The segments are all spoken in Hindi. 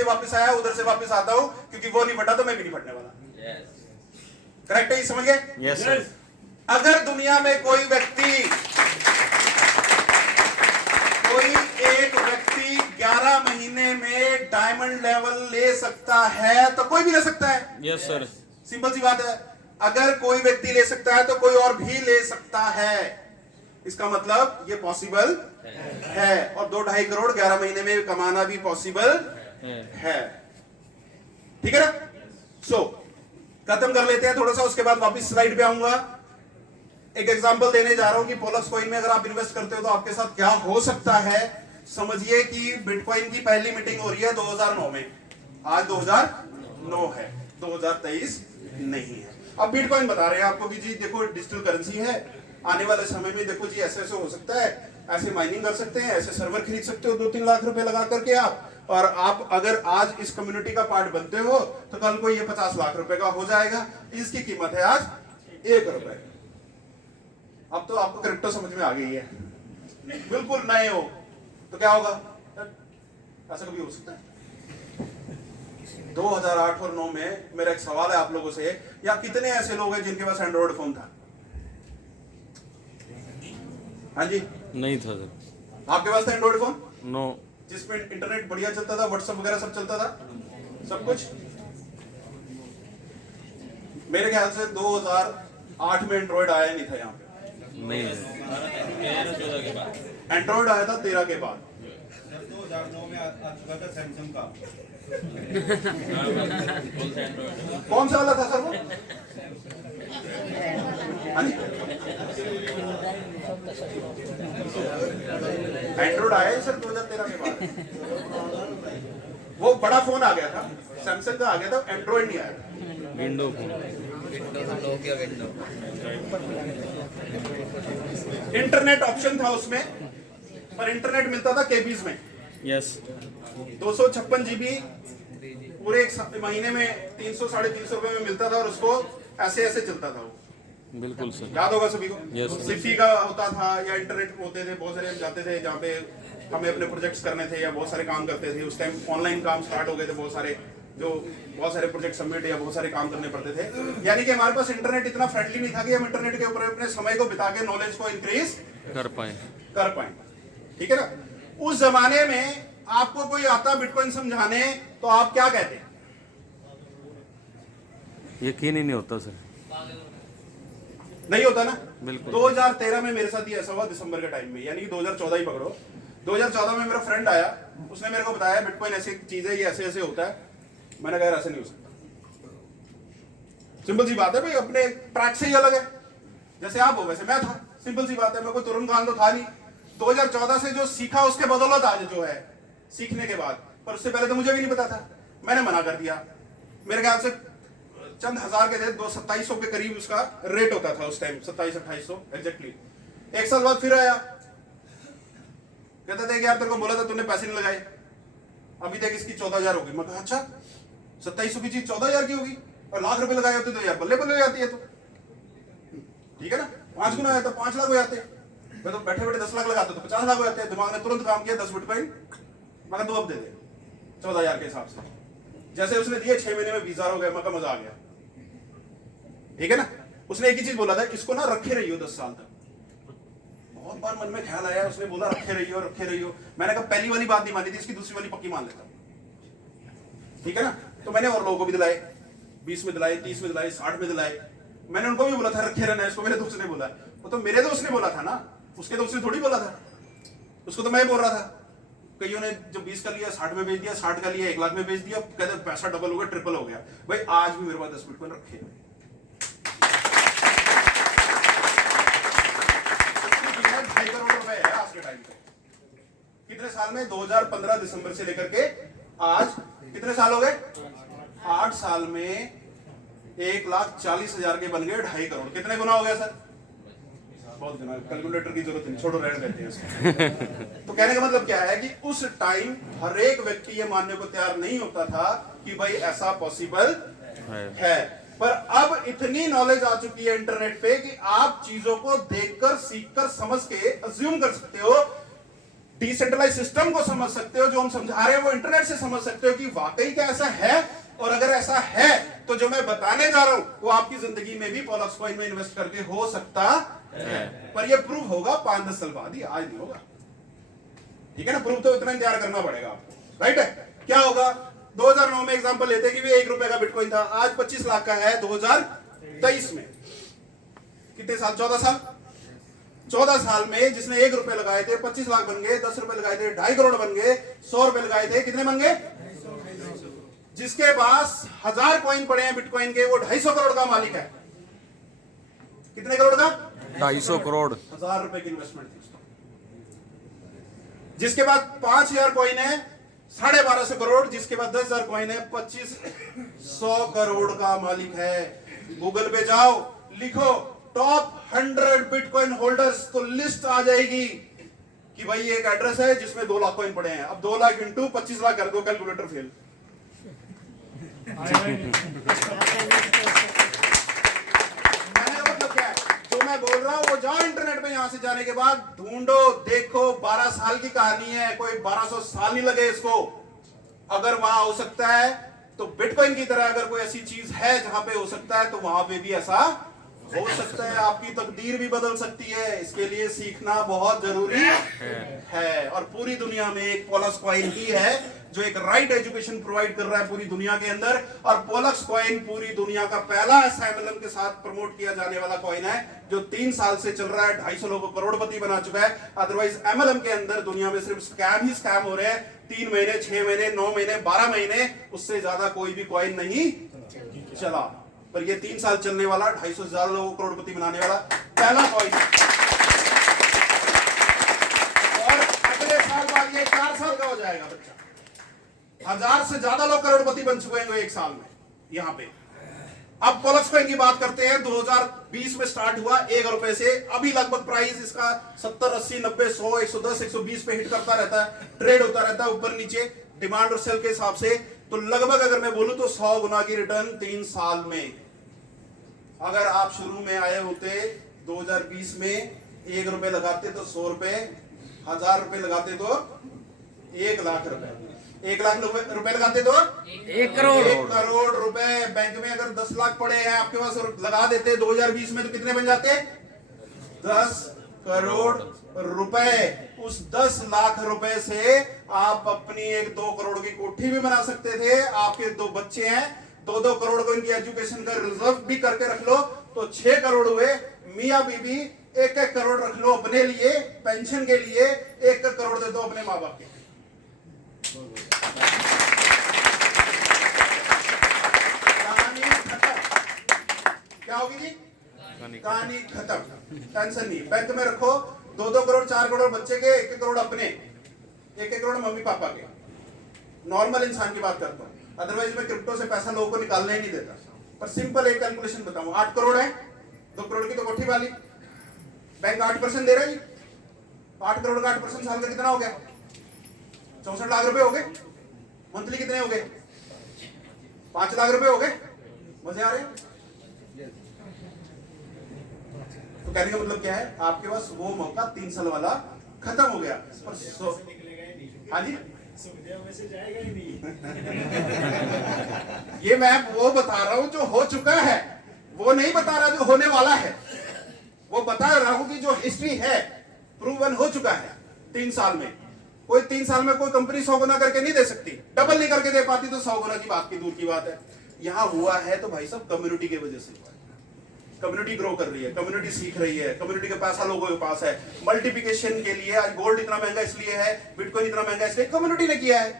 से वापस आया, उधर से वापस आता हूं, क्योंकि वो नहीं फटा तो मैं भी नहीं फटने वाला। करेक्ट है, ये समझ गए? Yes sir. अगर दुनिया में कोई एक व्यक्ति 11 महीने में डायमंड लेवल ले सकता है तो कोई भी ले सकता है। Yes sir. सिंपल सी बात है, अगर कोई व्यक्ति ले सकता है तो कोई और भी ले सकता है। इसका मतलब ये पॉसिबल है, और 2-2.5 करोड़ 11 महीने में कमाना भी पॉसिबल है। ठीक है ना? सो खत्म कर लेते हैं थोड़ा सा, उसके बाद वापस स्लाइड पे आऊंगा। एक एग्जांपल देने जा रहा हूं कि पोलक्स कॉइन में अगर आप इन्वेस्ट करते हो तो आपके साथ क्या हो सकता है। समझिए कि बिटकॉइन की पहली मीटिंग हो रही है 2009 में, आज 2009 है, 2023 नहीं है। अब बिटकॉइन बता रहे हैं आपको कि जी देखो डिजिटल करेंसी है, आने वाले समय में देखो जी ऐसे ऐसे हो सकता है, ऐसे माइनिंग कर सकते हैं, ऐसे सर्वर खरीद सकते हो 2-3 लाख रुपए लगा करके आप, और आप अगर आज इस कम्युनिटी का पार्ट बनते हो तो कल को ये 50 लाख रुपए का हो जाएगा। इसकी कीमत है आज 1 रुपए। अब तो आपको क्रिप्टो समझ में आ गई है, बिल्कुल नए हो तो क्या होगा, ऐसा कभी हो सकता है? 2008 और 9 में मेरा एक सवाल है आप लोगों से, या कितने ऐसे लोग हैं जिनके पास एंड्रॉइड फोन था? हाँ जी, नहीं था सर। आपके पास था एंड्रॉइड फोन? नो। जिसमें इंटरनेट बढ़िया चलता था, व्हाट्सएप वगैरह सब चलता था, सब कुछ। मेरे ख्याल से 2008 में एंड्रॉइड आया नहीं था यहाँ पे। नहीं, एंड्रॉइड आया था 13 के बाद। 2009 में आ चुका था सैमसंग का। कौन सा वाला था सर वो? एंड्रॉइड आया सर 2013 के बाद। वो बड़ा फोन आ गया था, सैमसंग का आ गया था, एंड्रॉइड नहीं आया था। Window phone. इंटरनेट ऑप्शन था उसमें, पर इंटरनेट मिलता था केबीज में। यस। 256 जीबी पूरे एक महीने में 300-350 रुपए में मिलता था, और उसको ऐसे ऐसे चलता था वो। बिल्कुल सर। याद होगा सभी को? Yes, sir. सिफी का होता था, या इंटरनेट होते थे बहुत सारे, हम जाते थे जहाँ पे हमें अपने प्रोजेक्ट्स करने थे या बहुत सारे काम करते थे। उस टाइम ऑनलाइन काम स्टार्ट हो गए थे बहुत सारे, जो बहुत सारे प्रोजेक्ट सबमिट या बहुत सारे काम करने पड़ते थे। यानी कि हमारे पास इंटरनेट इतना फ्रेंडली नहीं था कि हम इंटरनेट के ऊपर अपने समय को बिता के नॉलेज को इंक्रीज कर पाए। ठीक है ना? उस जमाने में आपको कोई आता बिटकॉइन समझाने तो आप क्या कहते? यकीन ही नहीं होता सर। नहीं होता ना? बिल्कुल। 2013 में मेरे साथ ही ऐसा हुआ, दिसंबर के टाइम में, यानी कि 2014 ही पकड़ो। 2014 में मेरा फ्रेंड आया, उसने मेरे को बताया बिटकॉइन ऐसी चीज है, ये ऐसे ऐसे होता है। मैंने कहा ऐसे नहीं हो सकता। सिंपल सी बात है भाई, अपने ट्रैक से ही अलग है। जैसे आप हो वैसे मैं था, सिंपल सी बात है। मेरे को तुरंत कान तो था नहीं। 2014 से जो सीखा उसके बदौलत आज जो है सीखने के बाद, पर उससे पहले तो मुझे भी नहीं पता था। मैंने मना कर दिया। मेरे ख्याल से चंद हजार के थे, 2700 के करीब उसका रेट होता था उस टाइम, 2700-2800 एग्जैक्टली। एक साल बाद फिर आया, कहता था कि यार तेरे को बोला था तूने पैसे नहीं लगाए, अभी तक इसकी 14,000 होगी। मैं कहा अच्छा 2700 की चीज 14,000 की होगी, और लाख रुपए लगाए होते तो यार बल्ले बल्ले हो जाती है। तो ठीक है ना, 5 गुना है तो 5 लाख हो जाते। मैं तो बैठे बैठे 10 लाख लगाते तो 50 लाख हो जाते हैं। दिमाग ने तुरंत काम किया, 10 बिटकॉइन मगर तू अब दे दे 14,000 के हिसाब से। जैसे उसने दिए 6 महीने में 20,000 हो गए। मैं मजा आ गया। ठीक है ना? उसने एक ही चीज बोला था, इसको ना रखे रहियो 10 साल तक। बहुत बार मन में ख्याल आया, उसने बोला रखे रहियो रखे रहियो। मैंने कहा पहली वाली बात नहीं मानी थी, इसकी दूसरी वाली पक्की मान लेता हूं। ठीक है ना? तो मैंने और लोगों को भी दिलाए, 20 में दिलाए, 30 में दिलाए, 60 में दिलाए। मैंने उनको भी बोला था रखे रहना है इसको। मेरे दोस्त ने बोला, वो तो मेरे दोस्त ने बोला था ना, उसके दोस्त ने थोड़ी बोला था। उसको तो मैं बोल रहा था। कईयों ने जो 20 का लिया 60 में बेच दिया, 60 का लिया 1 लाख में बेच दिया, कहते पैसा डबल हो गया, ट्रिपल हो गया। भाई आज भी मेरे पास 10 बिटकॉइन रखे हैं। 2.5 करोड़ रुपए है आज के टाइम पे। कितने साल में? 2015 दिसंबर से लेकर के आज कितने साल हो गए? 8 साल में 1,40,000 के बन गए 2.5 करोड़। कितने गुना हो गया सर? बहुत गुना। कैलकुलेटर की जरूरत नहीं, छोड़ो, रहने देते हैं इसको। तो कहने का मतलब क्या है कि उस टाइम हर एक व्यक्ति ये मानने को तैयार नहीं होता था कि भाई ऐसा पॉसिबल है। पर अब इतनी नॉलेज आ चुकी है इंटरनेट पे कि आप चीजों को देखकर, सीखकर, समझ के अज्यूम कर सकते हो डिसेंट्रलाइज सिस्टम को समझ सकते हो, जो हम समझा रहे हैं वो इंटरनेट से समझ सकते हो कि वाकई क्या ऐसा है, और अगर ऐसा है तो जो मैं बताने जा रहा हूं वो आपकी जिंदगी में भी पॉलक्स कॉइन में इन्वेस्ट करके हो सकता है। पर ये प्रूव होगा 5-10 साल बाद ही, आज नहीं होगा। ठीक है ना, प्रूव तो इतना इंतजार करना पड़ेगा आपको, राइट है। क्या होगा, 2009 में एग्जांपल लेते हैं कि भी 1 रुपए का बिटकॉइन था, आज 25 लाख का है 2023 में। कितने साल, 14 साल। 14 साल में जिसने 1 रुपए लगाए थे 25 लाख बन गए, 10 रुपए लगाए थे 2.5 करोड़ बन गए, 100 रुपए लगाए थे कितने बन गए। जिसके पास 1000 कॉइन पड़े हैं बिटकॉइन के, वो 250 करोड़ का मालिक है। कितने करोड़ का, 250 करोड़। 1000 रुपए की इन्वेस्टमेंट थी उसको। जिसके बाद 5000 कॉइन है 1250 करोड़, जिसके बाद 10,000 कॉइन है 2500 करोड़ का मालिक है। गूगल पे जाओ, लिखो टॉप 100 बिटकॉइन होल्डर्स, तो लिस्ट आ जाएगी कि भाई एक एड्रेस है जिसमें 2 लाख कॉइन पड़े हैं। अब 2 लाख इंटू 25 लाख कर दो, कैलकुलेटर फेल। मैंने मतलब क्या है, जो मैं बोल रहा हूं वो जाओ इंटरनेट पे, यहां से जाने के बाद ढूंढो, देखो। 12 साल की कहानी है, कोई 1200 साल नहीं लगे इसको। अगर वहां हो सकता है तो बिटकॉइन की तरह अगर कोई ऐसी चीज है जहां पे हो सकता है, तो वहां पे भी ऐसा हो सकता है। आपकी तकदीर भी बदल सकती है। इसके लिए सीखना बहुत जरूरी है। और पूरी दुनिया में एक पॉलक्स कॉइन ही है जो एक राइट एजुकेशन प्रोवाइड कर रहा है पूरी दुनिया के अंदर। और पॉलक्स कॉइन पूरी दुनिया का पहला ऐसा एमएलएम के साथ प्रमोट किया जाने वाला कॉइन है जो 3 साल से चल रहा है, 250 लोगों को करोड़पति बना चुका है। अदरवाइज एमएलएम के अंदर दुनिया में सिर्फ स्कैम ही स्कैम हो रहे हैं। 3 महीने, 6 महीने, 9 महीने, 12 महीने, उससे ज्यादा कोई भी कॉइन नहीं चला। पर ये 3 साल चलने वाला, 250 से ज्यादा लोगों को करोड़पति बनाने वाला पहला कॉइन। और अगले साल बाद ये 4 साल का हो जाएगा बच्चा। 1000 से ज्यादा लोग करोड़पति बन चुके हैं 1 साल में यहां पे। अब पॉलक्स कॉइन की बात करते हैं। 2020 में स्टार्ट हुआ 1 रुपए से। अभी लगभग प्राइस इसका 70, 80, 90, 100, 110, 120 पे हिट करता रहता है, ट्रेड होता रहता है ऊपर नीचे डिमांड और सेल के हिसाब से। तो लगभग अगर मैं बोलूं तो 100 गुना की रिटर्न 3 साल में। अगर आप शुरू में आए होते 2020 में 1 रुपए लगाते तो 100 रुपए, 1000 रुपए लगाते तो 1 लाख रुपए, 1 लाख रुपए लगाते तो 1 करोड़। 1 करोड़ रुपए। बैंक में अगर 10 लाख पड़े हैं आपके पास और लगा देते 2020 में, तो कितने बन जाते, 10 करोड़ रुपए। उस 10 लाख रुपए से आप अपनी 1-2 करोड़ की कोठी भी बना सकते थे। आपके 2 बच्चे हैं, 2-2 करोड़ को इनकी एजुकेशन का रिजर्व भी करके रख लो तो 6 करोड़ हुए। मियां बीबी 1-1 करोड़ रख लो अपने लिए, पेंशन के लिए 1-1 करोड़ दे दो अपने माँ बाप के। कहानी खत्म। क्या होगी जी, कहानी खत्म। टेंशन नहीं, बैंक में रखो 2-2 करोड़, 4 करोड़ बच्चे के, 1-1 करोड़ अपने, 1-1 करोड़ मम्मी पापा के। नॉर्मल इंसान की बात करता हूं, अदरवाइज मैं क्रिप्टो से पैसा लोगों को निकालने ही नहीं देता। पर सिंपल एक कैलकुलेशन बताऊं, 8 करोड़ है, 2 करोड़ की तो कोठी वाली, बैंक 8% दे रहा है। 8 करोड़ का 8% साल का कितना हो गया, 64 लाख रुपए हो गए। मंथली कितने हो गए, 5 लाख रुपए हो गए। मजे आ रहे हैं। तो कहने का मतलब क्या है, आपके पास वो मौका 3 साल वाला खत्म हो गया। हाँ जी, ये मैं वो बता रहा हूं जो हो चुका है, वो नहीं बता रहा जो होने वाला है। वो बता रहा हूं कि जो हिस्ट्री है प्रूवन हो चुका है 3 साल में। कोई 3 साल में कोई कंपनी 100 गुना करके नहीं दे सकती, डबल नहीं करके दे पाती तो 100 गुना की बात की दूर की बात है। यहां हुआ है तो भाई साहब कम्युनिटी की वजह से हुआ है। कम्युनिटी ग्रो कर रही है, कम्युनिटी सीख रही है, कम्युनिटी का पैसा लोगों के पास है। मल्टीप्लिकेशन के लिए आज गोल्ड इतना महंगा इसलिए है, बिटकॉइन इतना महंगा इसलिए कम्युनिटी ने किया है।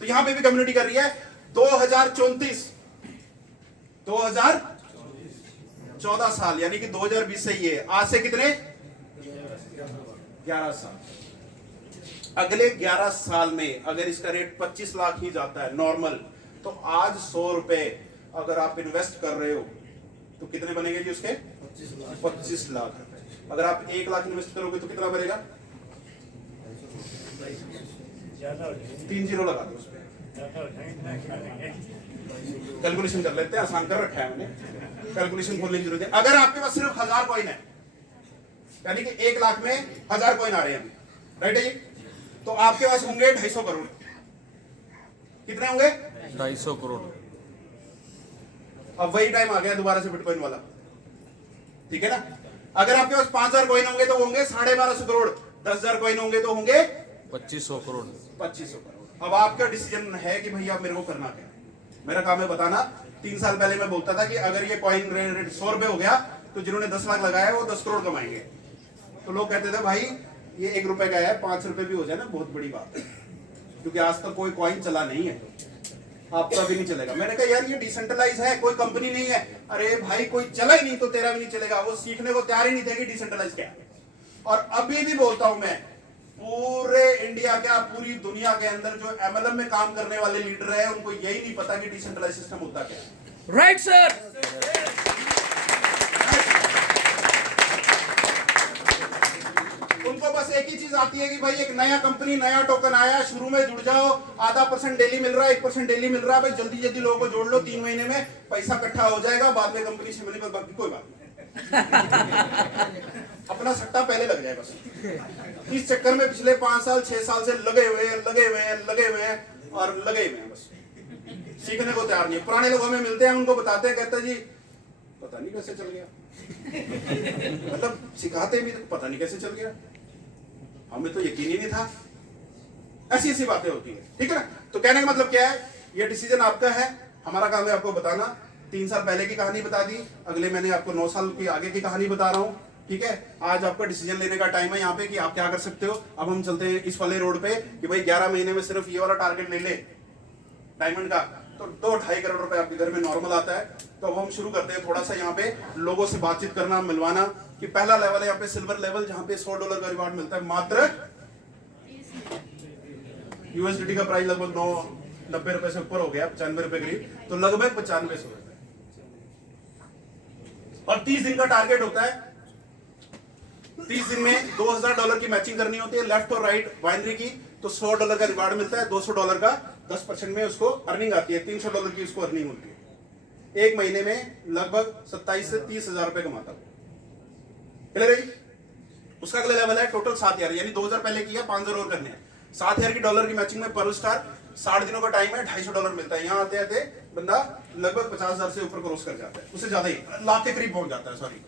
तो यहां पे भी कम्युनिटी कर रही है। 2014 साल, यानी कि 2020 से ये आज से कितने 11 साल। अगले 11 साल में अगर इसका रेट 25 लाख ही जाता है नॉर्मल, तो आज 100 रुपए अगर आप इन्वेस्ट कर रहे हो तो कितने बनेंगे जी उसके, 25 लाख रुपए। अगर आप 1 लाख इन्वेस्ट करोगे तो कितना बनेगा, 3 जीरो लगा दो उसपे, कैलकुलेशन कर लेते हैं, आसान कर रखा है मैंने, कैलकुलेशन खोलने की जरूरत है। अगर आपके पास सिर्फ 1000 कॉइन है, यानी कि 1 लाख में 1000 कॉइन आ रहे हैं अभी, राइट है जी। तो आपके पास होंगे 250 करोड़। कितने होंगे? 250 करोड़। अब वही टाइम आ गया दोबारा से बिटकॉइन वाला, ठीक है ना। अगर आपके पास 5000 कॉइन होंगे तो होंगे 1250 करोड़, 10,000 कॉइन होंगे तो होंगे 2500 करोड़। 2500 करोड़। अब आपका डिसीजन है कि भैया मेरे को करना क्या है। मेरा काम है बताना। 3 साल पहले मैं बोलता था कि अगर ये कॉइन रेट 100 रुपए हो गया तो जिन्होंने 10 लाख लगाया वो 10 करोड़ कमाएंगे। तो लोग कहते थे भाई ये 1 रुपए का है, 5 रुपए भी हो जाए ना बहुत बड़ी बात है, क्योंकि आज तक कोई कॉइन चला नहीं है, आपका भी नहीं चलेगा। मैंने कहा यार ये डिसेंट्रलाइज है, कोई कंपनी नहीं है। अरे भाई कोई चला ही नहीं तो तेरा भी नहीं चलेगा। वो सीखने को तैयार ही नहीं थे कि डिसेंट्रलाइज क्या है। और अभी भी बोलता हूं मैं, पूरे इंडिया क्या पूरी दुनिया के अंदर जो एमएलएम में काम करने वाले लीडर है उनको यही नहीं पता कि डिसेंट्रलाइज सिस्टम होता क्या है। Right sir. उनको बस एक ही चीज आती है कि भाई एक नया कंपनी नया टोकन आया, शुरू में जुड़ जाओ, आधा % डेली मिल रहा है, 1% डेली मिल रहा है, भाई जल्दी जल्दी लोगों को जोड़ लो, 3 महीने में पैसा इकट्ठा हो जाएगा, बाद में कंपनी 6 महीने बाद बाकी कोई बात नहीं। अपना सट्टा पहले लग जाए बस। इस चक्कर में पिछले 5 साल 6 साल से लगे हुए हैं और लगे हुए हैं बस। सीखने को तैयार नहीं। पुराने लोग हमें मिलते हैं, उनको बताते हैं, कहते हैं जी पता नहीं कैसे चल गया। मतलब सिखाते भी तो पता नहीं कैसे चल गया, हमें तो यकीन ही नहीं था। ऐसी ऐसी बातें होती है, ठीक है ना। तो कहने का मतलब क्या है, ये डिसीजन आपका है, हमारा काम है आपको बताना। 3 साल पहले की कहानी बता दी, अगले महीने आपको 9 साल की आगे की कहानी बता रहा हूं, ठीक है। आज आपका डिसीजन लेने का टाइम है यहाँ पे कि आप क्या कर सकते हो। अब हम चलते हैं इस वाले रोड पे कि भाई 11 महीने में सिर्फ ये वाला टारगेट ले ले डायमंड का, तो 2-2.5 करोड़ रुपए आपके घर में नॉर्मल आता है। तो अब हम शुरू करते हैं थोड़ा सा यहाँ पे लोगों से बातचीत करना, मिलवाना। कि पहला लेवल है यहाँ पे सिल्वर लेवल, जहाँ पे $100 का रिवार्ड मिलता है मात्र। यूएसडीटी का प्राइस लगभग 90 रुपए से ऊपर हो गया, 95 रुपए करीब, तो लगभग 9500 रुपए। और 30 दिन का टारगेट होता है। 30 दिन में $2000 की मैचिंग करनी होती है, लेफ्ट और राइट बाइनरी की, तो $100 का रिवार्ड मिलता है। $200 का 10% में उसको अर्निंग आती है, $300 की उसको अर्निंग होती है। एक महीने में लगभग 27 से 30 हजार रुपए कमाता है। क्लियर है जी? उसका अगला लेवल है टोटल 7000, यानी 2000 पहले किया, 5000 और करने हैं। 7000 की डॉलर की मैचिंग में पर्ल स्टार 60 दिनों का टाइम है, $250 मिलता है। यहाँ आते आते बंदा लगभग 50,000 से ऊपर क्रॉस कर जाता है, उससे ज्यादा ही लाख के करीब पहुंच जाता है, सॉरी।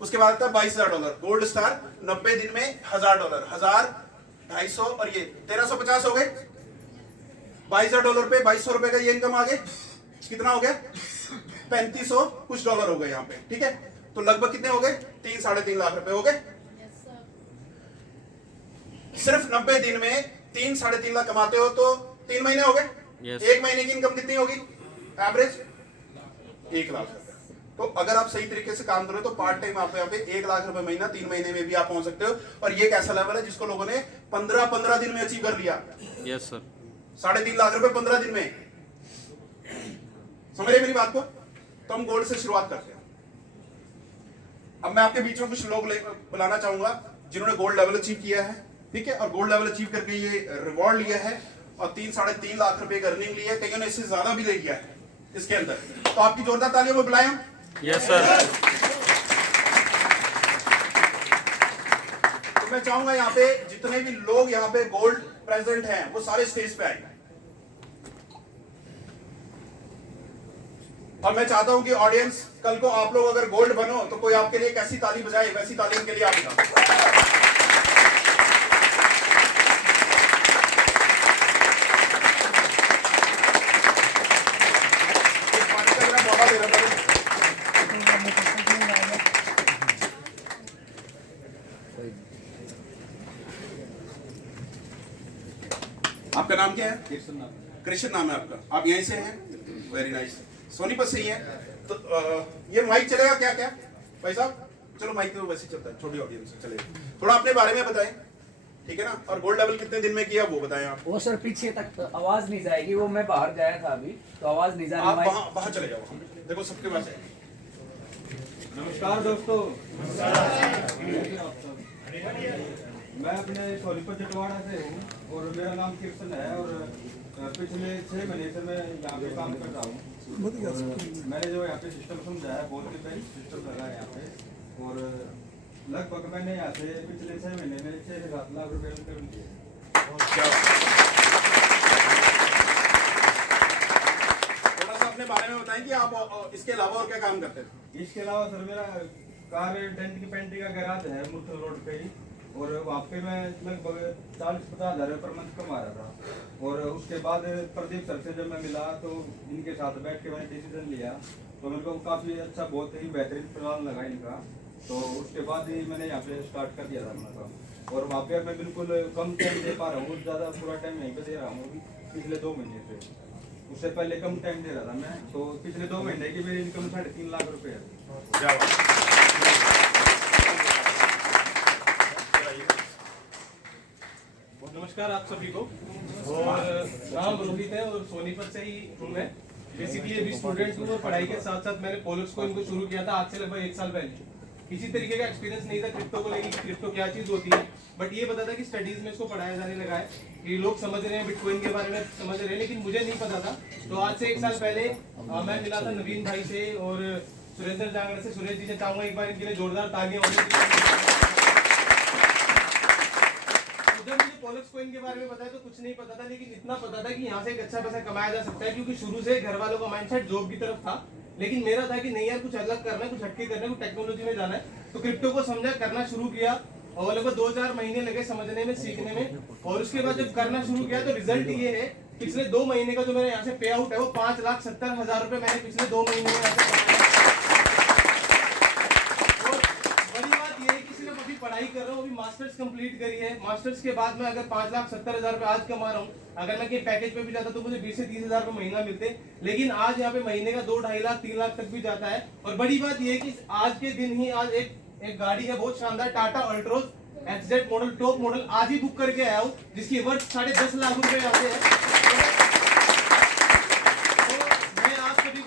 उसके बाद आता है $22,000 गोल्ड स्टार, 90 दिन में $1000, 1000, 250 और ये 1350 हो गए। $22,000 पे $2200 रुपए का ये इनकम आ गए। कितना हो गया? 3500 कुछ डॉलर हो गए यहाँ पे, ठीक है। तो लगभग कितने हो गए? 3-3.5 लाख रुपए हो गए। सिर्फ 90 दिन में 3-3.5 लाख कमाते हो तो 3 महीने हो गए। Yes. एक महीने की इनकम कितनी होगी एवरेज? 1 लाख रुपए। तो अगर आप सही तरीके से काम करो तो पार्ट टाइम आप यहाँ पे 1 लाख रुपए महीना 3 महीने में भी आप पहुंच सकते हो। और ये कैसा लेवल है जिसको लोगों ने 15 दिन में अचीव कर लिया। Yes sir. 3.5 लाख रुपए 15 दिन में। समझ रहे मेरी बात को? तो हम गोल्ड से शुरुआत करते हैं। अब मैं आपके बीच में कुछ लोग बुलाना चाहूंगा जिन्होंने गोल्ड लेवल अचीव किया है, ठीक है। और गोल्ड लेवल अचीव करके ये रिवॉर्ड लिया है और 3-3.5 लाख रुपए की अर्निंग ली है। कईयों ने इससे ज्यादा भी ले लिया है इसके अंदर। तो आपकी जोरदार तालियों में बुलाएं हम। Yes sir. तो मैं चाहूंगा यहाँ पे जितने भी लोग यहाँ पे गोल्ड प्रेजेंट हैं वो सारे स्टेज पे आए। और मैं चाहता हूं कि ऑडियंस कल को आप लोग अगर गोल्ड बनो तो कोई आपके लिए कैसी ताली बजाए, वैसी ताली उनके लिए आप बजाओ। आपका नाम क्या है? कृष्ण नाम है आपका। आप यहीं से हैं? Very nice. सोनीपत से ही है। तो ये माइक चलेगा क्या क्या भाई साहब? चलो माइक तो वैसे चलता है, छोटी ऑडियंस चलेगा। थोड़ा अपने बारे में बताएं, ठीक है ना। और गोल्ड लेवल कितने दिन में किया वो बताएं आप। वो सर पीछे तक आवाज नहीं जाएगी, वो मैं बाहर गया था अभी तो आवाज नहीं जा आप रही। वहां चले जाओ, देखो सबके पास है। नमस्कार दोस्तों, मैं अपने सोनीपत जटवाड़ा से हूँ और मेरा नाम कृष्ण है और पिछले 6 महीने से मैं यहाँ पे काम कर रहा हूँ। मैंने जो यहाँ पे सिस्टम समझा है बहुत ही बेस्ट सिस्टम लगा है यहाँ पे। और लगभग मैंने यहाँ से पिछले 6 महीने में 6 से 7 लाख रुपए इनकम किए। क्या बात। थोड़ा सा अपने बारे में बताएं कि आप इसके अलावा और क्या काम करते थे। इसके अलावा सर मेरा कार डेंट की पेंटिंग का गैराज है मुरथल रोड पे ही, और वहाँ पे मैं लगभग 40-50 हज़ार पर मंथ कमा रहा था। और उसके बाद प्रदीप सर से जब मैं मिला तो इनके साथ बैठ के मैंने डिसीजन लिया, तो मेरे को काफ़ी अच्छा बहुत ही बेहतरीन प्लान लगा इनका। तो उसके बाद ही मैंने यहाँ पे स्टार्ट कर दिया था अपना काम, और वहाँ पे मैं बिल्कुल कम टाइम दे पा रहा हूँ, ज़्यादा पूरा टाइम यहीं पे दे रहा हूँ अभी पिछले 2 महीने से। उससे पहले कम टाइम दे रहा था मैं, तो पिछले 2 महीने की मेरी इनकम 3.5 लाख रुपए है। क्या बात। नमस्कार आप सभी को। और नाम रोहित है और सोनीपत से ही हूँ मैं। बेसिकली अभी स्टूडेंट हूँ और पढ़ाई के साथ साथ मैंने पोलक्स को इनको शुरू किया था आज से लगभग 1 साल पहले। किसी तरीके का एक्सपीरियंस नहीं था क्रिप्टो को लेकर कि क्रिप्टो क्या चीज़ होती है, बट ये पता था कि स्टडीज में इसको पढ़ाया जाने लगा है, कि लोग समझ रहे हैं, बिटकॉइन के बारे में समझ रहे हैं, लेकिन मुझे नहीं पता था। तो आज से 1 साल पहले मैं मिला था नवीन भाई से और सुरेंद्र जांगड़ से। सुरेश जी से चाहूँगा एक बार इनके लिए जोरदार तालियां होने। जब मुझे पोलक्स कॉइन के बारे में बताया तो कुछ नहीं पता था, लेकिन इतना पता था कि यहाँ से एक अच्छा पैसा कमाया जा सकता है, क्योंकि शुरू से घर वालों का माइंडसेट जॉब की तरफ था। लेकिन मेरा था कि नहीं यार, कुछ अलग करना है, कुछ हटके करना है, कुछ टेक्नोलॉजी में जाना है। तो क्रिप्टो को समझा, करना शुरू किया, और लगभग 2-4 महीने लगे समझने में, सीखने में। और उसके बाद जब करना शुरू किया तो रिजल्ट ये है, पिछले 2 महीने का जो मेरा यहाँ से पे आउट है वो 5,70,000 रुपए मैंने पिछले 2 महीने में यहाँ से कमाया। पढ़ाई कर रहा हूँ, अभी मास्टर्स कंप्लीट करी है। मास्टर्स के बाद में अगर 5,70,000 रुपए आज कमा रहा हूँ, अगर मैं कहीं पैकेज पे भी जाता तो मुझे 20 से 30,000 रुपए महीना मिलते, लेकिन आज यहाँ पे महीने का 2-2.5 लाख 3 लाख तक भी जाता है। और बड़ी बात यह है कि आज के दिन ही आज एक गाड़ी है बहुत शानदार, Tata Altroz XZ model, top model, आज ही बुक करके आया हूँ, जिसकी वर्थ 10.5 लाख रुपए आते हैं।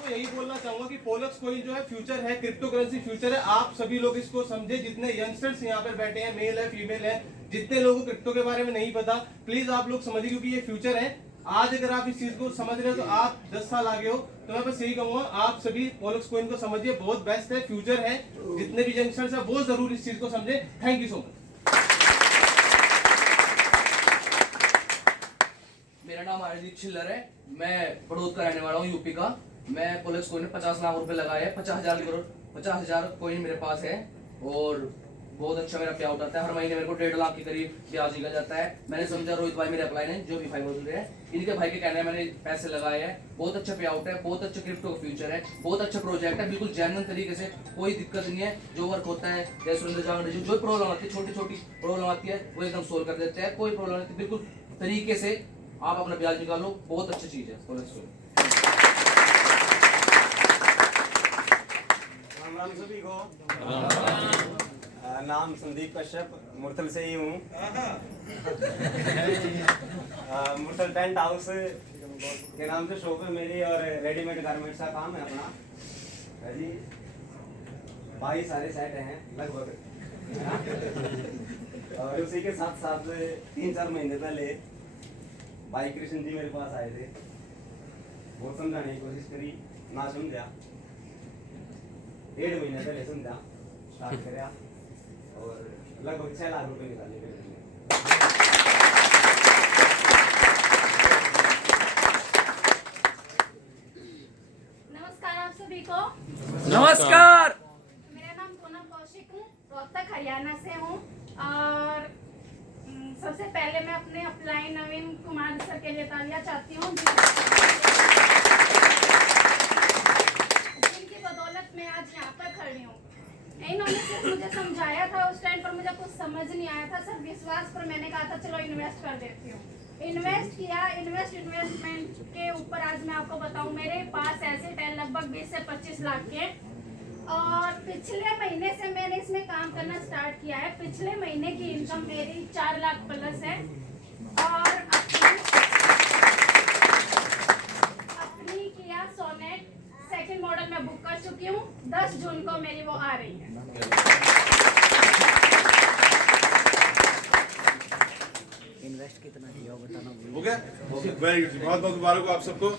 यही बोलना चाहूंगा कि पोलक्स कॉइन जो है फ्यूचर है, क्रिप्टो करेंसी फ्यूचर है। आप सभी लोग इसको समझे, जितने यंगस्टर्स यहाँ पर बैठे हैं, मेल है फीमेल है, जितने लोगों को क्रिप्टो के बारे में नहीं पता, प्लीज आप लोग समझिए, क्योंकि ये फ्यूचर है। आज अगर आप इस चीज को समझ रहे हो तो आप 10 साल आगे हो। तो मैं बस यही कहूंगा, आप सभी पोलक्स कॉइन को समझिए, बहुत बेस्ट है, फ्यूचर है। जितने भी यंगस्टर्स है वो जरूर इस चीज को समझे। Thank you so much. मेरा नाम आरदीप छिल्लर है, मैं बड़ौद का रहने वाला हूँ, यूपी का। मैं पोलक्स कॉइन में 50 लाख रुपए लगाए हैं, 50,000 कॉइन मेरे पास है, और बहुत अच्छा मेरा पे आउट आता है। हर महीने मेरे को 1.5 लाख के करीब ब्याज निकल जाता है। मैंने समझा रोहित भाई मेरे अपलाइन है, जो भी भाई मौजूद है, इनके भाई के कहने में मैंने पैसे लगाए हैं। बहुत अच्छा पे आउट है, बहुत अच्छा क्रिप्टो का फ्यूचर है, बहुत अच्छा प्रोजेक्ट है, बिल्कुल जेन्युइन तरीके से, कोई दिक्कत नहीं है। जो वर्क होता है, जैसे सुरेंद्र जांगड़ जी, जो प्रॉब्लम आती है, छोटी छोटी प्रॉब्लम आती है, वो एकदम सोल्व कर देते हैं। कोई प्रॉब्लम नहीं, बिल्कुल तरीके से आप अपना ब्याज निकालो, बहुत अच्छी चीज है पोलक्स कॉइन। राम सभी को। नाम संदीप कश्यप, मुरथल से ही हूँ। मुरथल टेंट हाउस के नाम से शॉप है मेरी, और रेडीमेड गारमेंट्स का काम है अपना जी। भाई सारे सेट हैं लगभग, और उसी के साथ साथ 3-4 महीने पहले भाई कृष्ण जी मेरे पास आए थे, बहुत समझाने की कोशिश करी, ना समझा। 1.5 महीने पहले समझा, स्टार्ट कराया, और लगभग 6 लाख रुपए निकाले मेरे। नमस्कार आप सभी को। नमस्कार। मेरा नाम पूनम कौशिक हूँ, रोहतक हरियाणा से हूँ। और सबसे पहले मैं अपने अपलाइन नवीन कुमार सर के लिए तालियां चाहती हूँ, जिनकी बदौलत मैं आज यहाँ पर खड़ी हूँ। इन्होंने सिर्फ मुझे समझाया था, उस टाइम पर मुझे कुछ समझ नहीं आया था, सिर्फ विश्वास पर मैंने कहा था चलो इन्वेस्ट कर देती हूँ। इन्वेस्ट किया, इन्वेस्टमेंट के ऊपर आज मैं आपको बताऊं, मेरे पास एसेट है लगभग 20 से 25 लाख के। और पिछले महीने से मैंने इसमें काम करना स्टार्ट किया है। पिछले महीने की इनकम मेरी 4 लाख प्लस है, और अपनी किया सोनेट सेकंड मॉडल में बुक कर चुकी हूँ। 10 जून को मेरी वो आ रही है। इन्वेस्ट कितना किया बताना भूल हो गया? वेरी गुड, बहुत बहुत मुबारक हो आप सबको।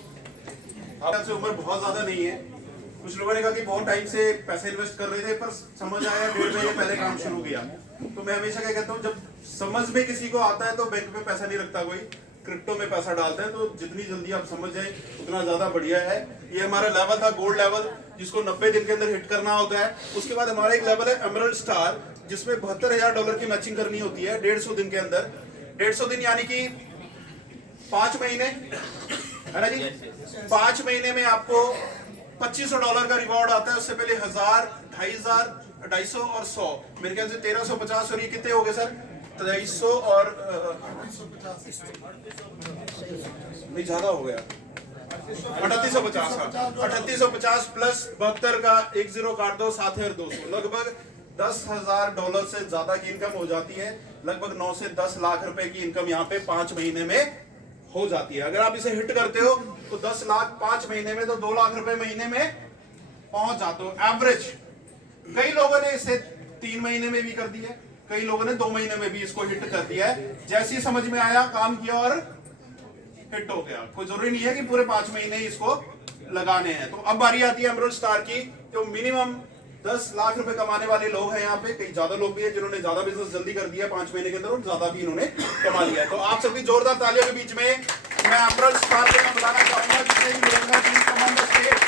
आपसे उम्र बहुत ज्यादा नहीं है। कुछ लोगों ने कहा कि बहुत टाइम से पैसे इन्वेस्ट कर रहे थे, पर समझ आया 1.5 महीने पहले काम शुरू किया। तो मैं हमेशा क्या कहता हूँ, जब समझ में किसी को आता है तो बैंक में पैसा नहीं रखता कोई, क्रिप्टो में पैसा डालते हैं। तो जितनी जल्दी आप समझ जाए उतना ज्यादा बढ़िया है। ये हमारा लेवल था गोल्ड लेवल, जिसको 90 दिन के अंदर हिट करना होता है। उसके बाद हमारा एक लेवल है एमरल्ड स्टार, जिसमें $72,000 की मैचिंग करनी होती है 150 दिन के अंदर। 150 दिन यानी कि 5 महीने, है ना जी। 5 महीने में आपको $2500 का रिवॉर्ड आता है। उससे पहले 1000, 2500, 250 और 100, मेरे ख्याल से 1350। और ये कितने हो गए सर? 2300 और नहीं ज्यादा हो गया, 3850। 3850 प्लस 72 का 10 काट दो, 7 और 200, लगभग $10,000 से ज्यादा की इनकम हो जाती है। लगभग 9 से 10 लाख रुपए की इनकम यहाँ पे 5 महीने में हो जाती है। अगर आप इसे हिट करते हो तो 10 लाख 5 महीने में, तो 2 लाख रुपए महीने में पहुंच जाते हो एवरेज। कई लोगों ने इसे 3 महीने में भी कर दिया, कई लोगों ने 2 महीने में भी इसको हिट कर दिया है। जैसे ही समझ में आया, काम किया और हिट हो गया। कोई जरूरी नहीं है कि पूरे 5 महीने ही इसको लगाने हैं। तो अब बारी आती है एमरल्ड स्टार की। जो मिनिमम 10 लाख रुपए कमाने वाले लोग हैं यहाँ पे, कई ज्यादा लोग भी हैं जिन्होंने ज्यादा बिजनेस जल्दी कर दिया 5 महीने के अंदर, और ज्यादा भी इन्होंने कमा लिया है। तो आप सबकी जोरदार तालियों के बीच में मैं एमरल्ड स्टार को बुलाना चाहूंगा, जिसने भी मिलेगा टीम कमांडर से।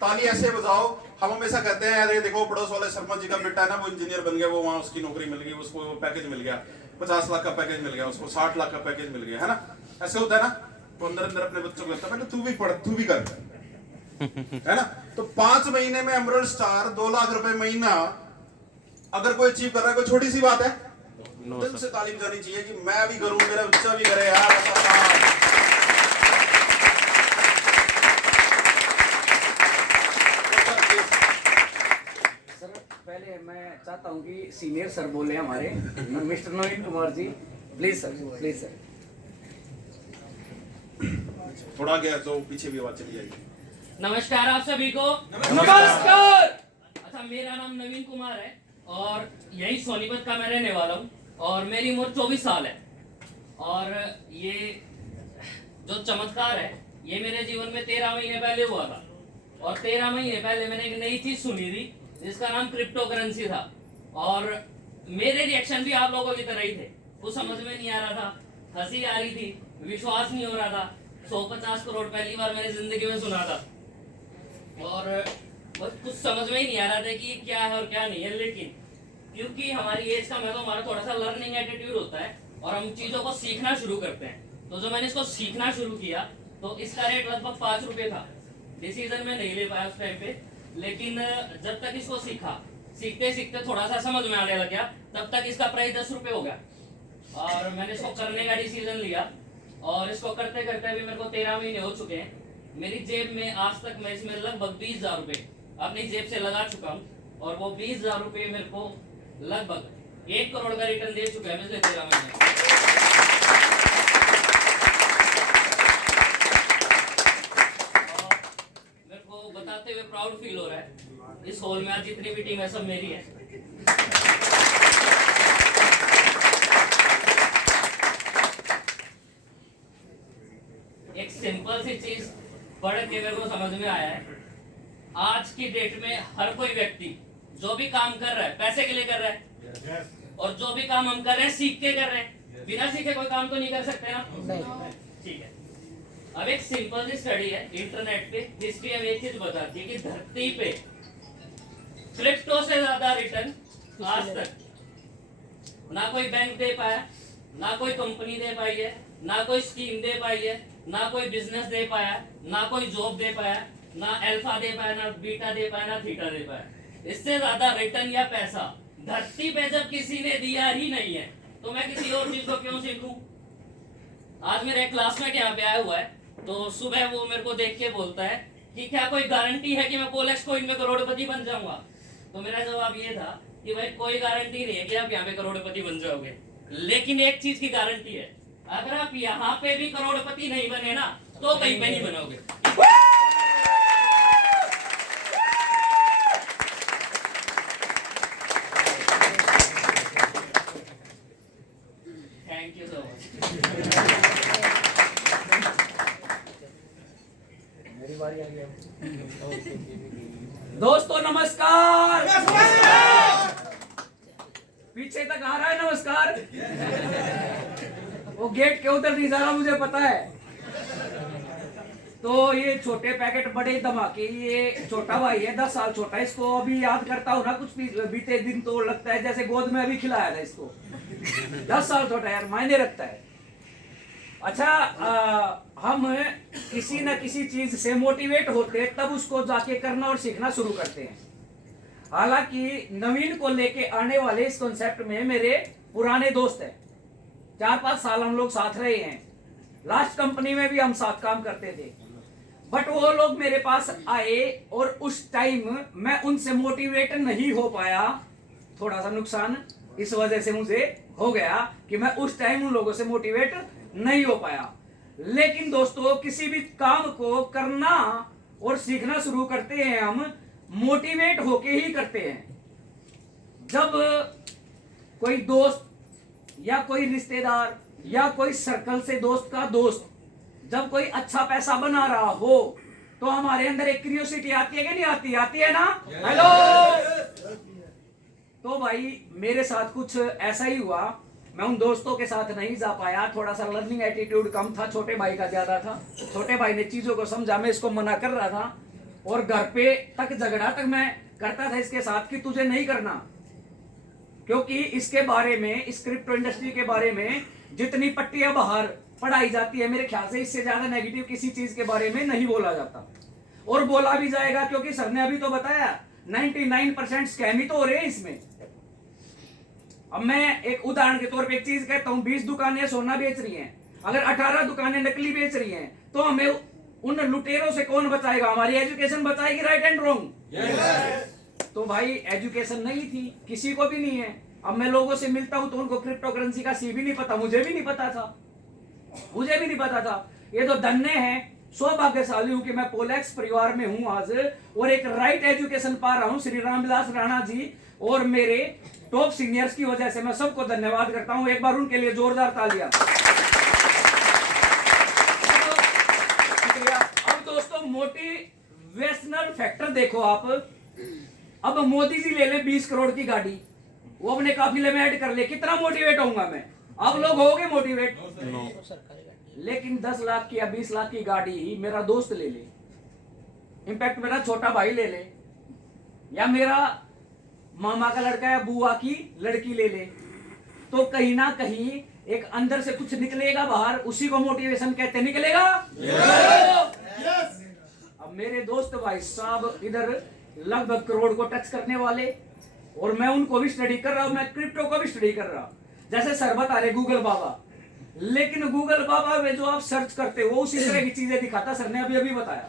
ताली ऐसे बजाओ। हम हमेशा कहते हैं अरे देखो पड़ोस वाले शर्मा जी का बेटा है ना, वो इंजीनियर बन गया, वो वहां उसकी नौकरी मिल गई, उसको पैकेज मिल गया, 50 लाख का पैकेज मिल गया, उसको 60 लाख का पैकेज मिल गया, है ना। ऐसे होता है ना। तो अंदर अंदर अपने बच्चों को लगता है तू भी पढ़, तू भी कर, है ना। तो 5 महीने में एमरल्ड स्टार 2 लाख रुपए महीना अगर कोई अचीव कर रहा है, कोई छोटी सी बात है? दिल से ताली बजानी चाहिए कि मैं भी करूं, मेरा बच्चा भी करे यार ऐसा काम। पहले मैं चाहता हूं कि सीनियर सर बोले हमारे mister Naveen Kumar ji, please sir, please sir. थोड़ा गया तो पीछे भी आवाज चली जाएगी। नमस्कार आप सभी को। नमस्कार। अच्छा, मेरा नाम नवीन कुमार है और यही सोनीपत का मैं रहने वाला हूँ और मेरी उम्र 24 साल है। और ये जो चमत्कार है ये मेरे जीवन में 13 महीने पहले हुआ था। और 13 महीने पहले मैंने एक नई चीज सुनी थी जिसका नाम क्रिप्टो करेंसी था। और मेरे रिएक्शन भी आप लोगों की तरह ही थे। कुछ समझ में नहीं आ रहा था, हंसी आ रही थी, विश्वास नहीं हो रहा था। 150 करोड़ पहली बार मैंने जिंदगी में सुना था और कुछ समझ में ही नहीं आ रहा था कि क्या है और क्या नहीं है। लेकिन क्योंकि हमारी एज का, मैं तो हमारा थोड़ा सा लर्निंग एटीट्यूड होता है और हम चीजों को सीखना शुरू करते हैं। तो जो मैंने इसको सीखना शुरू किया तो इसका रेट लगभग 5 रुपए था। डिसीजन में नहीं ले पाया उस टाइम पे, लेकिन जब तक इसको सीखा, सीखते सीखते थोड़ा सा समझ में आने लग गया, तब तक इसका प्राइस 10 रुपए हो गया। और मैंने इसको करने का डिसीजन लिया और इसको करते करते अभी मेरे को 13 महीने हो चुके हैं। मेरी जेब में आज तक मैं इसमें लगभग 20,000 रुपए अपनी जेब से लगा चुका हूँ और वो 20,000 रुपए मेरे को लगभग 1 करोड़ का रिटर्न दे चुका है पिछले 13 महीने। मेरे को बताते हुए प्राउड फील हो रहा है। इस हॉल में आज जितनी भी टीम है सब मेरी है। एक सिंपल सी चीज पढ़ के मेरे को समझ में आया है, आज की डेट में हर कोई व्यक्ति जो भी काम कर रहा है पैसे के लिए कर रहा है और जो भी काम हम कर रहे हैं सीख के कर रहे हैं। बिना सीखे कोई काम तो नहीं कर सकते ना। ठीक है, अब एक सिंपल सी स्टडी है इंटरनेट पे, हिस्ट्री हमें एक चीज बताती है कि धरती पे क्रिप्टो से ज्यादा रिटर्न आज तक ना कोई बैंक दे पाया, ना कोई कंपनी दे पाई है, ना कोई स्कीम दे पाई है, ना कोई बिजनेस दे पाया, ना कोई जॉब दे पाया, ना अल्फा दे पाया, ना बीटा दे पाया, ना थीटा दे पाया। इससे ज्यादा रिटर्न या पैसा धरती पे जब किसी ने दिया ही नहीं है तो मैं किसी और चीज को क्यों सीखूं। आज मेरा एक क्लासमेट यहाँ पे आया हुआ है, तो सुबह वो मेरे को देख के बोलता है कि क्या कोई गारंटी है कि मैं पोलेक्स कॉइन में करोड़पति बन जाऊंगा। तो मेरा जवाब ये था कि भाई कोई गारंटी नहीं है कि आप यहाँ पे करोड़पति बन जाओगे, लेकिन एक चीज की गारंटी है, अगर आप यहाँ पे भी करोड़पति नहीं बने ना तो कहीं पे नहीं बनोगे। Thank you so much. दोस्तों नमस्कार। पीछे तक आ रहा है नमस्कार? वो गेट के उधर नहीं जा रहा, मुझे पता है। तो ये छोटे पैकेट बड़े धमाके, ये छोटा भाई है 10 साल छोटा, इसको अभी याद करता हूँ ना कुछ भी बीते दिन, तो लगता है जैसे गोद में अभी खिलाया था इसको। 10 साल छोटा यार, मायने रखता है। अच्छा, हम किसी न किसी चीज से मोटिवेट होते हैं तब उसको जाके करना और सीखना शुरू करते हैं। हालांकि नवीन को लेके आने वाले इस कॉन्सेप्ट में मेरे पुराने दोस्त हैं, 4-5 साल हम लोग साथ रहे हैं। लास्ट कंपनी में भी हम साथ काम करते थे, बट वो लोग मेरे पास आए और उस टाइम मैं उनसे मोटिवेट नहीं हो पाया। थोड़ा सा नुकसान इस वजह से मुझे हो गया कि मैं उस टाइम उन लोगों से मोटिवेट नहीं हो पाया। लेकिन दोस्तों, किसी भी काम को करना और सीखना शुरू करते हैं हम मोटिवेट होके ही करते हैं। जब कोई दोस्त या कोई रिश्तेदार या कोई सर्कल से दोस्त का दोस्त जब कोई अच्छा पैसा बना रहा हो तो हमारे अंदर एक क्यूरियोसिटी आती है कि नहीं आती? आती है ना? हेलो। तो भाई मेरे साथ कुछ ऐसा ही हुआ। मैं उन दोस्तों के साथ नहीं जा पाया, थोड़ा सा लर्निंग एटीट्यूड कम था, छोटे भाई का ज्यादा था। छोटे भाई ने चीजों को समझा, मैं इसको मना कर रहा था और घर पे तक झगड़ा तक मैं करता था इसके साथ कि तुझे नहीं करना, क्योंकि इसके बारे में, इस क्रिप्टो इंडस्ट्री के बारे में जितनी पट्टियां बाहर पढ़ाई जाती है, मेरे ख्याल से इससे ज्यादा नेगेटिव किसी चीज के बारे में नहीं बोला जाता, और बोला भी जाएगा, क्योंकि सर ने अभी तो बताया 99% स्कैम ही तो हो रहे हैं इसमें। अब मैं एक उदाहरण के तौर पे एक चीज कहता हूं, 20 दुकानें सोना बेच रही हैं, अगर 18 दुकानें नकली बेच रही हैं, तो हमें उन लुटेरों से कौन बचाएगा? हमारी एजुकेशन बचाएगी, राइट एंड रॉन्ग। तो भाई एजुकेशन नहीं थी, किसी को भी नहीं है। अब मैं लोगों से मिलता हूं तो उनको क्रिप्टो करेंसी का सी भी नहीं पता, मुझे भी नहीं पता था। ये तो धन्य है, सौभाग्यशाली हूं कि मैं पोलेक्स परिवार में हूं आज, और एक राइट एजुकेशन पा रहा हूं श्री रामविलास राणा जी और मेरे टॉप सीनियर्स की वजह से। मैं सबको धन्यवाद करता हूं, एक बार उनके लिए जोरदार तालियां। अब दोस्तों मोटिवेशनल फैक्टर देखो आप। अब मोदी जी ले ले 20 करोड़ की गाड़ी, वो अपने काफिले में ऐड कर ले, कितना मोटिवेट होऊंगा मैं? आप लोग होगे मोटिवेट? लेकिन 10 लाख की या 20 लाख की गाड़ी मेरा दोस्त ले ले, इनफैक्ट मेरा छोटा भाई ले ले, या मेरा मामा का लड़का या बुआ की लड़की ले ले, तो कहीं ना कहीं एक अंदर से कुछ निकलेगा बाहर, उसी को मोटिवेशन कहते निकलेगा। अब मेरे दोस्त भाई साहब इधर लगभग करोड़ को टच करने वाले, और मैं उनको भी स्टडी कर रहा हूं, मैं क्रिप्टो को भी स्टडी कर रहा हूं। जैसे सर बता रहे गूगल बाबा, लेकिन गूगल बाबा में जो आप सर्च करते हो उसी तरह की चीजें दिखाता, सर ने अभी बताया।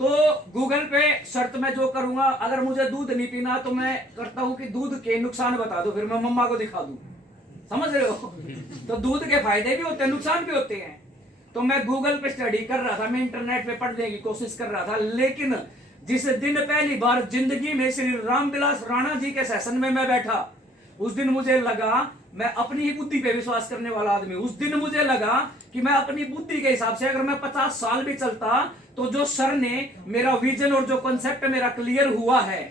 तो गूगल पे सर्च में जो करूंगा, अगर मुझे दूध नहीं पीना तो मैं करता हूं कि दूध के नुकसान बता दो, फिर मैं मम्मा को दिखा दूं, समझ रहे हो? तो दूध के फायदे भी होते हैं, नुकसान भी होते हैं। तो मैं गूगल पे स्टडी कर रहा था, मैं इंटरनेट पे पढ़ने की कोशिश कर रहा था, लेकिन जिस दिन पहली बार जिंदगी में श्री रामविलास राणा जी के सेशन में मैं बैठा, उस दिन मुझे लगा, मैं अपनी ही बुद्धि पे विश्वास करने वाला आदमी, उस दिन मुझे लगा कि मैं अपनी बुद्धि के हिसाब से अगर मैं 50 साल भी चलता तो जो सर ने मेरा विजन और जो कॉन्सेप्ट मेरा क्लियर हुआ है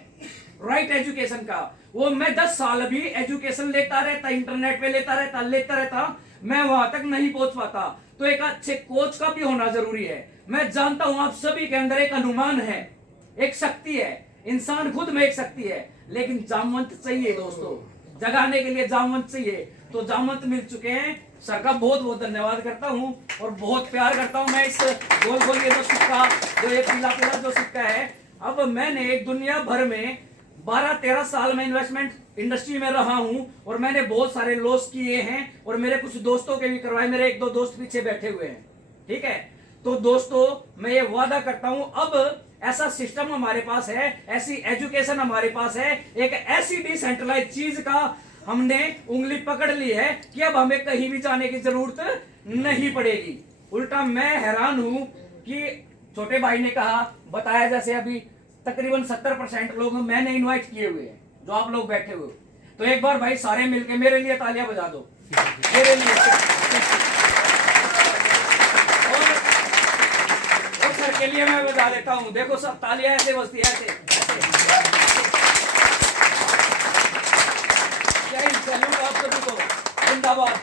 राइट एजुकेशन का, वो मैं 10 साल भी एजुकेशन लेता रहता, इंटरनेट पे लेता रहता, मैं वहां तक नहीं पहुंच पाता। तो एक अच्छे कोच का भी होना जरूरी है। मैं जानता हूं आप सभी के अंदर एक अनुमान है, एक शक्ति है, इंसान खुद में एक शक्ति है, लेकिन जामवंत चाहिए दोस्तों, जगाने के लिए जामवंत चाहिए। तो जामवंत मिल चुके हैं, सर का बहुत बहुत धन्यवाद करता हूं और बहुत प्यार करता हूं मैं इस गोल गोल ये जो सिक्का, जो ये पीला पीला जो सिक्का है। अब मैंने एक दुनिया भर में 12-13 साल में इन्वेस्टमेंट इंडस्ट्री में रहा हूं और मैंने बहुत सारे लॉस किए हैं और मेरे कुछ दोस्तों के भी करवाए, मेरे 1-2 दोस्त पीछे बैठे हुए हैं, ठीक है। तो दोस्तों मैं ये वादा करता हूं, अब ऐसा सिस्टम हमारे पास है, ऐसी एजुकेशन हमारे पास है, एक ऐसी डिसेंट्रलाइज चीज का हमने उंगली पकड़ ली है कि अब हमें कहीं भी जाने की जरूरत नहीं पड़ेगी। उल्टा मैं हैरान हूं कि छोटे भाई ने कहा, बताया जैसे अभी तकरीबन 70% लोग मैंने इनवाइट किए हुए हैं, जो आप लोग बैठे हुए। तो एक बार भाई सारे मिलके मेरे लिए तालियां बजा दो, मेरे लिए। और सर के लिए मैं बजा देता हूँ, देखो सब तालियां ऐसे बजती है, ऐसे जय हिंद, सैल्यूट आप सभी को, जिंदाबाद,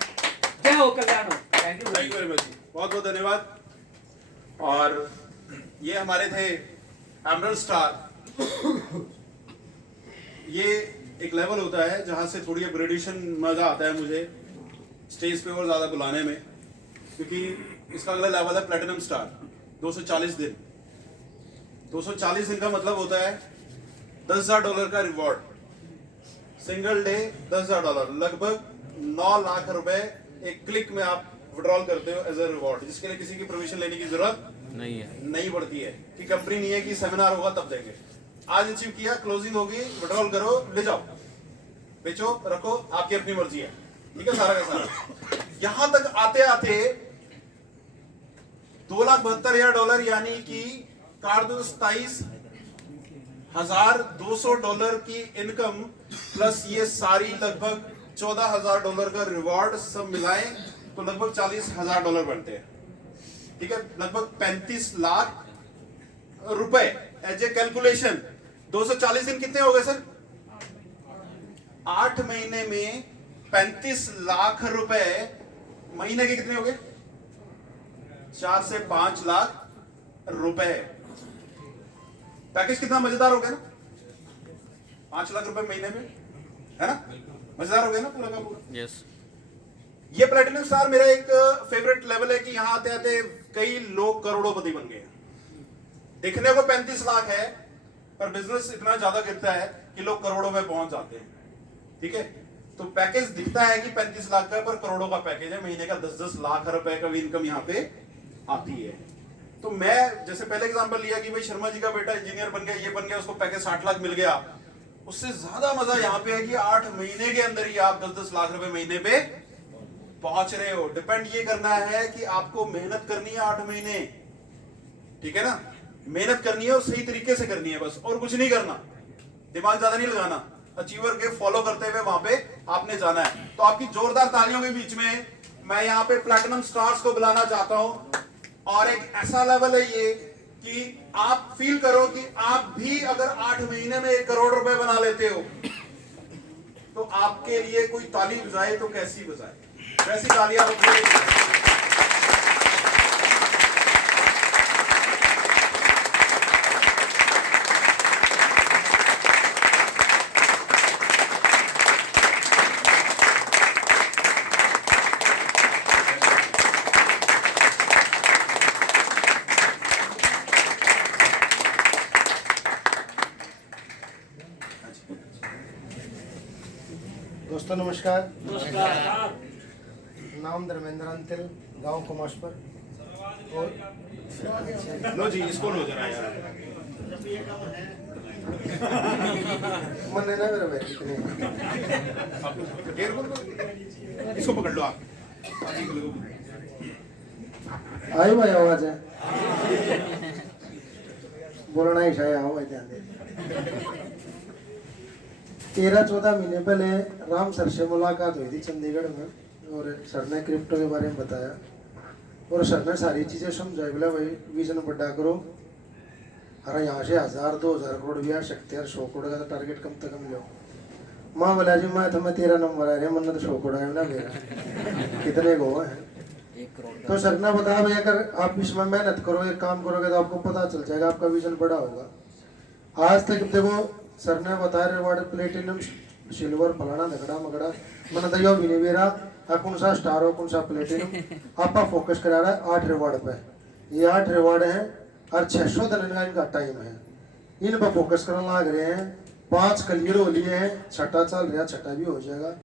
जय हो कल्याण हो। थैंक यू वेरी मच, बहुत बहुत धन्यवाद। और ये हमारे थे एमरल्ड स्टार। ये एक लेवल होता है जहां से थोड़ी अपग्रेडेशन मजा आता है मुझे स्टेज पे और ज्यादा बुलाने में, क्योंकि इसका अगला लेवल है प्लेटिनम स्टार। 240 दिन, 240 दिन का मतलब होता है $10,000 का रिवॉर्ड, सिंगल डे $10,000, लगभग 9 लाख रुपए एक क्लिक में आप विड्रॉल करते हो एज ए रिवॉर्ड, जिसके लिए किसी की परमिशन लेने की जरूरत नहीं पड़ती है, कि कंपनी नहीं है कि सेमिनार होगा तब देंगे। आज अचीव किया, क्लोजिंग होगी, विड्रॉल करो, ले जाओ, बेचो, रखो, आपकी अपनी मर्जी है, ठीक है, सारा का सारा। यहां तक आते आते $2,72,000 यानी कि $27,200 की इनकम प्लस ये सारी लगभग $14,000 का रिवॉर्ड सब मिलाएं तो लगभग $40,000 बनते हैं, ठीक है, लगभग 35 लाख रुपए एज ए कैलकुलेशन। 240 दिन कितने हो गए सर? 8 महीने में 35 लाख रुपए, महीने के कितने हो गए? 4 से 5 लाख रुपए। पैकेज कितना मजेदार हो गया ना, 5 लाख रुपए महीने में, है ना, मजेदार हो गया ना पूरा का पूरा। यस। ये प्लैटिनम स्टार मेरा एक फेवरेट लेवल है कि यहां आते आते कई लोग करोड़ोंपति बन गए। दिखने को 35 लाख है पर बिजनेस इतना ज्यादा गिरता है कि लोग करोड़ों में पहुंच जाते हैं, ठीक है। तो पैकेज दिखता है कि 35 लाख का, पर करोड़ों का पैकेज है, महीने का 10-10 लाख रुपए का भी इनकम यहाँ पे आती है। तो मैं जैसे पहले एग्जांपल लिया कि भाई शर्मा जी का बेटा इंजीनियर बन गया, ये बन गया, उसको पैकेज 60 लाख मिल गया, उससे ज्यादा मजा यहाँ पे है कि 8 महीने के अंदर ही आप 10-10 लाख रुपए महीने पे पहुंच रहे हो। डिपेंड ये करना है कि आपको मेहनत करनी है 8 महीने, ठीक है ना, मेहनत करनी है और सही तरीके से करनी है बस, और कुछ नहीं करना, दिमाग ज्यादा नहीं लगाना, अचीवर के फॉलो करते हुए वहां पे आपने जाना है। तो आपकी जोरदार तालियों के बीच में मैं यहाँ पे प्लैटिनम स्टार्स को बुलाना चाहता हूं, और एक ऐसा लेवल है ये कि आप फील करो कि आप भी अगर 8 महीने में 1 करोड़ रुपए बना लेते हो तो आपके लिए कोई ताली बजाए तो कैसी बजाए, वैसी तालियां बजाए। दोस्तों नमस्कार। नमस्कार। नाम धर्मेंद्र अंतिल, गांव कुमाशपर। और लो जी, इसको लो जरा यार, मन ना मेरा भाई कितने इसको पकड़ लो आप। आई भाई आवाज है, बोलना ही शायद आओ भाई, ध्यान दे। 13-14 महीने पहले राम सर से मुलाकात हुई थी चंडीगढ़ में, और सर ने क्रिप्टो के बारे में बताया, और सर ने सारी चीज़ें समझाई। बोला भाई विजन बड़ा करो, अरे यहाँ से 1000-2000 करोड़ भी आ सकते हैं, 100 करोड़ का टारगेट कम से कम लो। माँ बोला जी मैं तुम्हें 13 नंबर आ रहे, मन तो 100 करोड़ है ना मेरा, कितने को है। तो सर ने बताया भाई अगर आप इसमें मेहनत करो, एक काम करोगे तो आपको पता चल जाएगा, आपका विजन बड़ा होगा। आज तक देखो सर ने बताया रिवॉर्ड प्लेटिनम सिल्वर फलाना झगड़ा मगड़ा, मैंने तो यो भी नहीं मेरा कौन सा स्टार हो कौन सा प्लेटिनम, आपका फोकस करा रहा है 8 रिवॉर्ड पे। ये 8 रिवॉर्ड है और 600 दिन का इनका टाइम है, इन पर फोकस करने लग रहे हैं। 5 क्लियर हो लिए हैं, 6ठा चल रहा, 6ठा भी हो जाएगा।